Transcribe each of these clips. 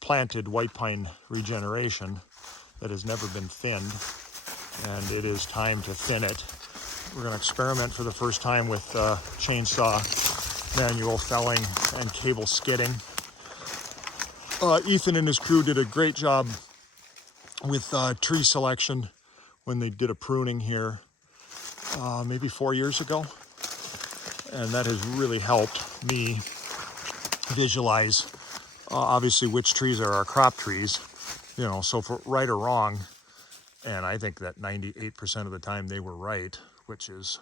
planted white pine regeneration that has never been thinned, and it is time to thin it. We're going to experiment for the first time with chainsaw manual felling and cable skidding. Ethan and his crew did a great job with tree selection when they did a pruning here maybe 4 years ago, and that has really helped me visualize obviously which trees are our crop trees, you know, so for right or wrong, and I think that 98% of the time they were right, which is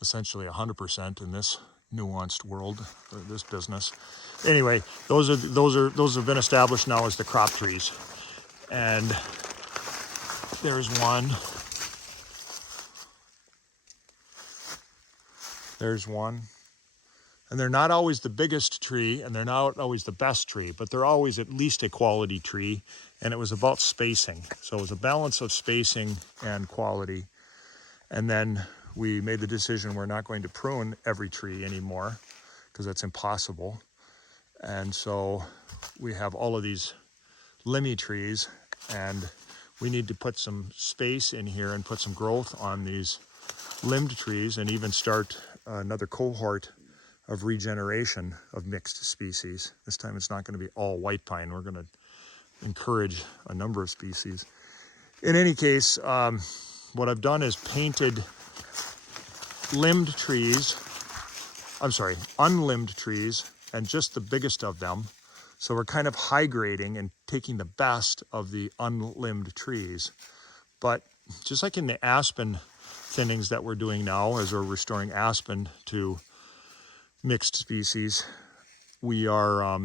essentially 100% in this nuanced world, this business. Anyway, those have been established now as the crop trees, and there's one. There's one. And they're not always the biggest tree, and they're not always the best tree, but they're always at least a quality tree. And it was about spacing. So it was a balance of spacing and quality. And then we made the decision we're not going to prune every tree anymore, because that's impossible. And so we have all of these limby trees, and we need to put some space in here and put some growth on these limbed trees, and even start another cohort of regeneration of mixed species. This time it's not going to be all white pine. We're going to encourage a number of species. In any case, what I've done is painted unlimbed trees, and just the biggest of them. So we're kind of high grading and taking the best of the unlimbed trees. But just like in the aspen thinnings that we're doing now, as we're restoring aspen to mixed species, we are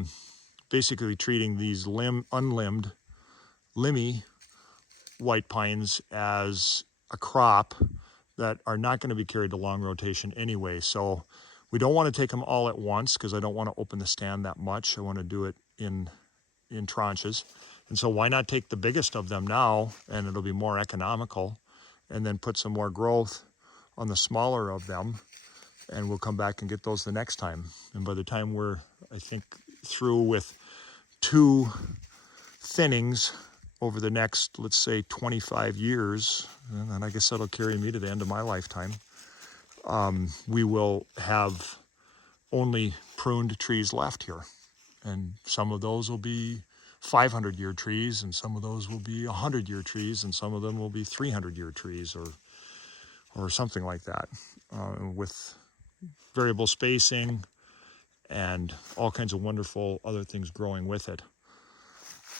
basically treating these unlimbed, limby white pines as a crop that are not going to be carried to long rotation anyway. So we don't want to take them all at once, because I don't want to open the stand that much. I want to do it in tranches. And so why not take the biggest of them now, and it'll be more economical, and then put some more growth on the smaller of them, and we'll come back and get those the next time. And by the time we're, I think, through with 2 thinnings over the next, let's say, 25 years, and I guess that'll carry me to the end of my lifetime, we will have only pruned trees left here. And some of those will be 500-year trees, and some of those will be 100-year trees, and some of them will be 300-year trees, or something like that, with variable spacing and all kinds of wonderful other things growing with it.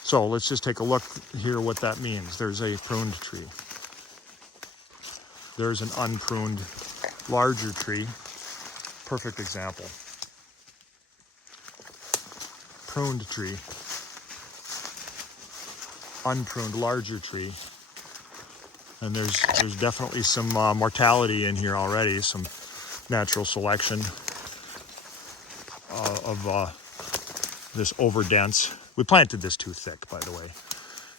So let's just take a look here what that means. There's a pruned tree. There's an unpruned larger tree. Perfect example. Pruned tree. Unpruned larger tree. And there's definitely some mortality in here already, some natural selection of this overdense. We planted this too thick, by the way.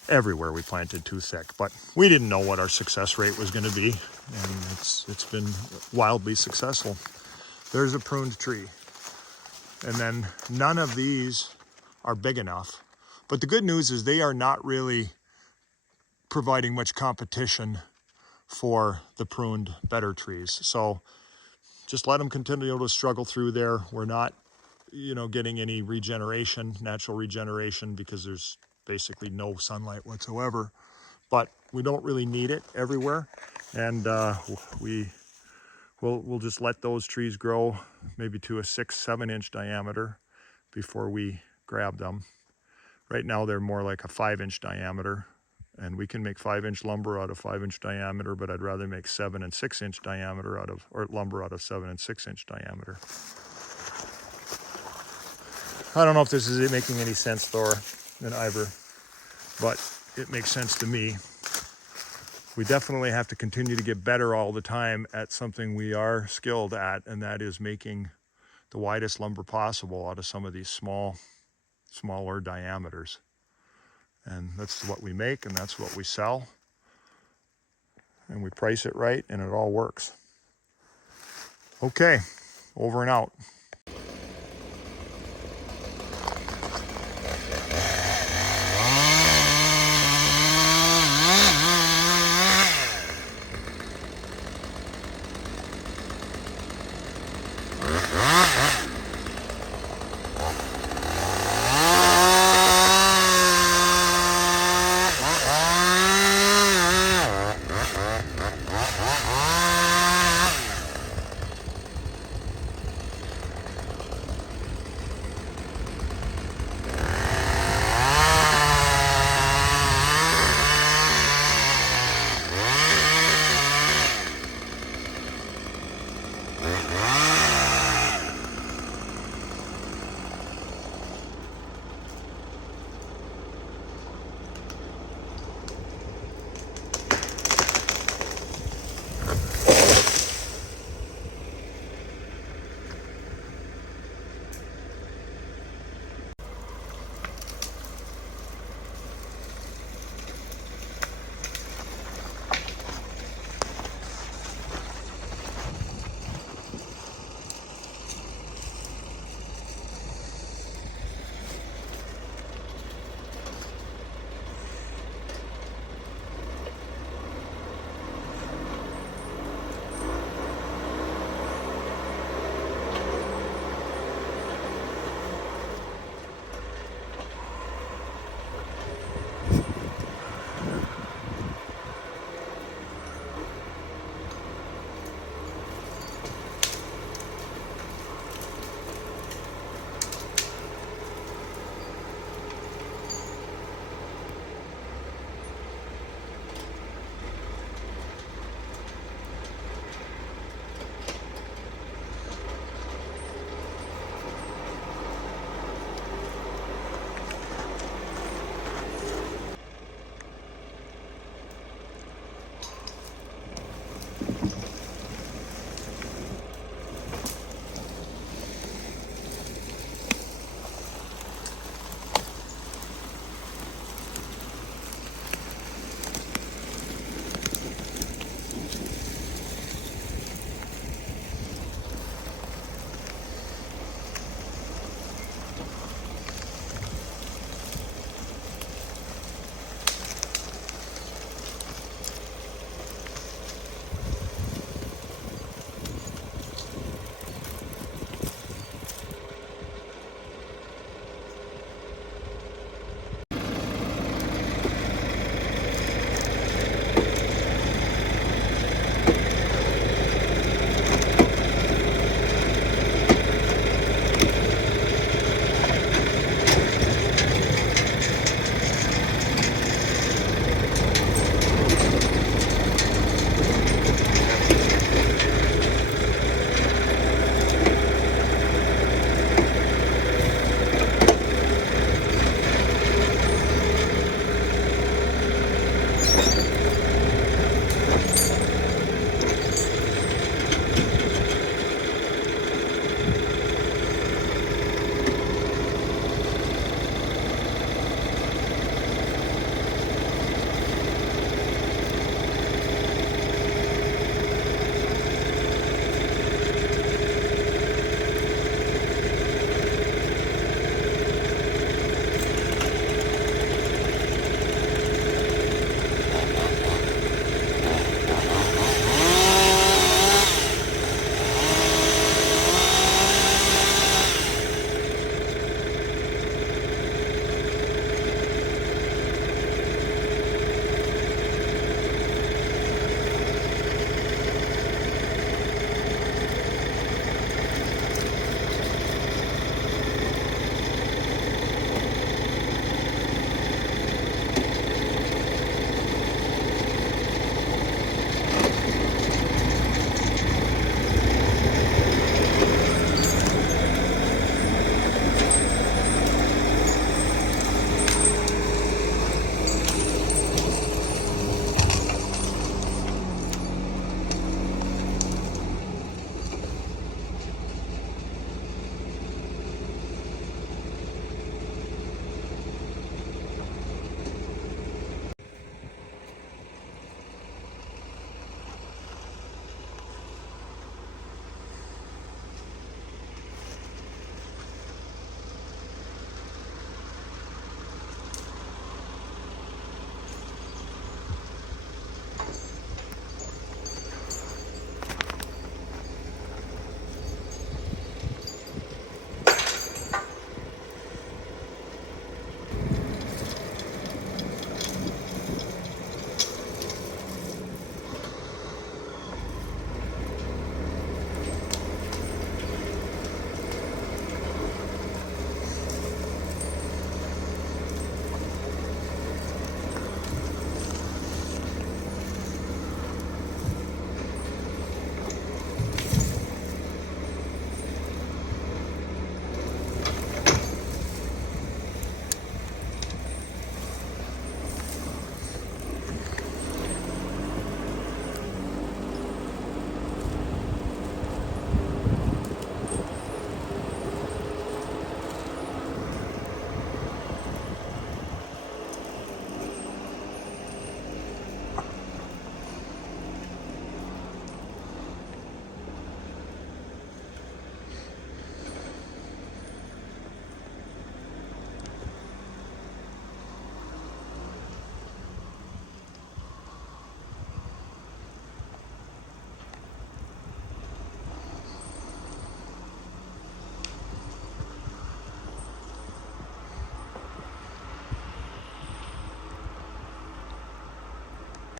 Everywhere we planted too thick, but we didn't know what our success rate was going to be, and it's been wildly successful. There's a pruned tree, and then none of these are big enough. But the good news is they are not really providing much competition for the pruned better trees. So just let them continue to struggle through there. We're not, getting any regeneration, natural regeneration, because there's basically no sunlight whatsoever. But we don't really need it everywhere, and we'll just let those trees grow maybe to a 6-7 inch diameter before we grab them. Right now they're more like a 5-inch diameter, and we can make 5-inch lumber out of 5-inch diameter, but I'd rather make 7 and 6-inch diameter lumber out of 7 and 6-inch diameter. I don't know if this is making any sense, Thor and Ivor, but it makes sense to me. We definitely have to continue to get better all the time at something we are skilled at, and that is making the widest lumber possible out of some of these smaller diameters. And that's what we make, and that's what we sell, and we price it right, and it all works. Okay, over and out.